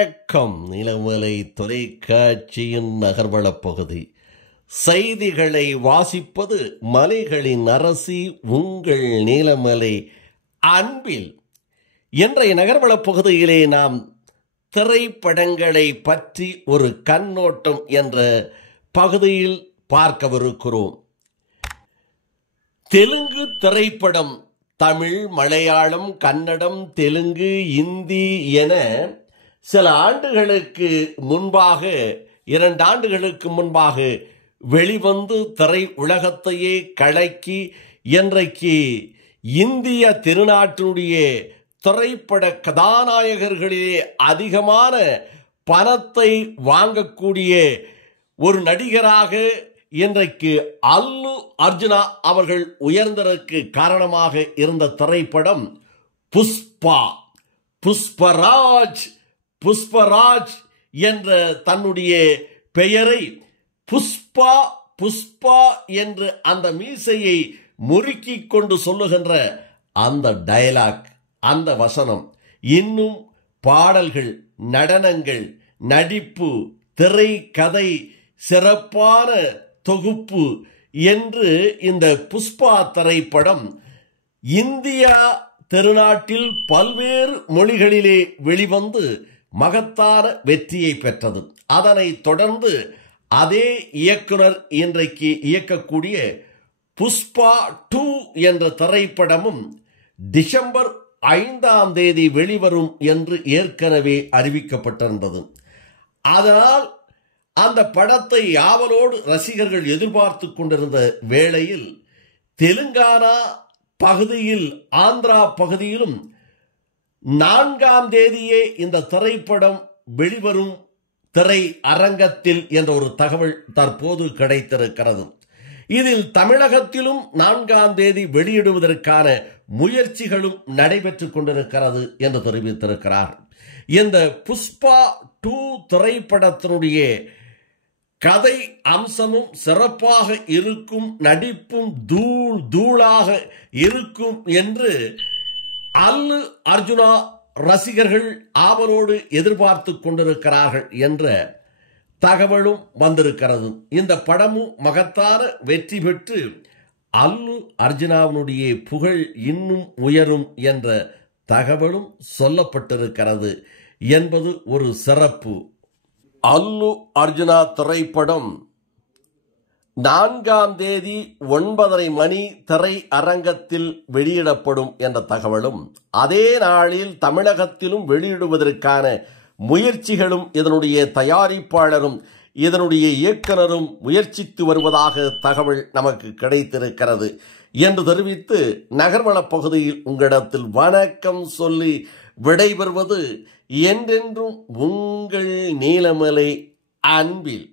வணக்கம். நிலமலை தொலைக்காட்சியின் நகர்வளப் பகுதி செய்திகளை வாசிப்பது மலைகளின் அரசி உங்கள் நீலமலை அன்பில். இன்றைய நகர்வளப் பகுதியிலே நாம் திரைப்படங்களை பற்றி ஒரு கண்ணோட்டம் என்ற பகுதியில் பார்க்கவிருக்கிறோம். தெலுங்கு திரைப்படம் தமிழ், மலையாளம், கன்னடம், தெலுங்கு, இந்தி என சில ஆண்டுகளுக்கு முன்பாக 2 ஆண்டுகளுக்கு முன்பாக வெளிவந்து திரை உலகத்தையே கலக்கி இன்றைக்கு இந்திய திருநாட்டினுடைய திரைப்பட கதாநாயகர்களிலே அதிகமான பணத்தை வாங்கக்கூடிய ஒரு நடிகராக இன்றைக்கு அல்லு அர்ஜுனா அவர்கள் உயர்ந்ததற்கு காரணமாக இருந்த திரைப்படம் புஷ்பராஜ் என்ற தன்னுடைய பெயரை புஷ்பா என்று அந்த மீசையை முறுக்கி கொண்டு சொல்லுகின்ற அந்த டயலாக், அந்த வசனம், இன்னும் பாடல்கள், நடனங்கள், நடிப்பு, திரைக்கதை, சிறப்பான தொகுப்பு என்று இந்த புஷ்பா திரைப்படம் இந்தியா திருநாட்டில் பல்வேறு மொழிகளிலே வெளிவந்து மகத்தான வெற்றியை பெற்றது. அதனைத் தொடர்ந்து அதே இயக்குனர் இன்றைக்கு இயக்கக்கூடிய புஷ்பா 2 என்ற திரைப்படமும் டிசம்பர் 5ஆம் தேதி வெளிவரும் என்று ஏற்கனவே அறிவிக்கப்பட்டிருந்தது. அதனால் அந்த படத்தை ஆவலோடு ரசிகர்கள் எதிர்பார்த்து கொண்டிருந்த வேளையில் தெலுங்கானா பகுதியில், ஆந்திரா பகுதியிலும் 4ஆம் தேதியே இந்த திரைப்படம் வெளிவரும் திரை அரங்கத்தில் என்ற ஒரு தகவல் தற்போது கிடைத்திருக்கிறது. இதில் தமிழகத்திலும் 4ஆம் தேதி வெளியிடுவதற்கான முயற்சிகளும் நடைபெற்றுக் கொண்டிருக்கிறது என்று தெரிவித்திருக்கிறார். இந்த புஷ்பா 2 திரைப்படத்தினுடைய கதை அம்சமும் சிறப்பாக இருக்கும், நடிப்பும் தூளாக இருக்கும் என்று அல்லு அர்ஜுனா ரசிகர்கள் ஆவலோடு எதிர்பார்த்து கொண்டிருக்கிறார்கள் என்ற தகவலும் வந்திருக்கிறது. இந்த படமும் மகத்தான வெற்றி பெற்று அல்லு அர்ஜுனாவினுடைய புகழ் இன்னும் உயரும் என்ற தகவலும் சொல்லப்பட்டிருக்கிறது என்பது ஒரு சிறப்பு. அல்லு அர்ஜுனா திரைப்படம் 4ஆம் தேதி 9:30 மணி திரை அரங்கத்தில் வெளியிடப்படும் என்ற தகவலும், அதே நாளில் தமிழகத்திலும் வெளியிடுவதற்கான முயற்சிகளும் இதனுடைய தயாரிப்பாளரும் இதனுடைய இயக்குனரும் முயற்சித்து வருவதாக தகவல் நமக்கு கிடைத்திருக்கிறது என்று தெரிவித்து நகர்வளப் பகுதியில் உங்களிடத்தில் வணக்கம் சொல்லி விடைபெறுவது என்றென்றும் உங்கள் நீலமலை அன்பில்.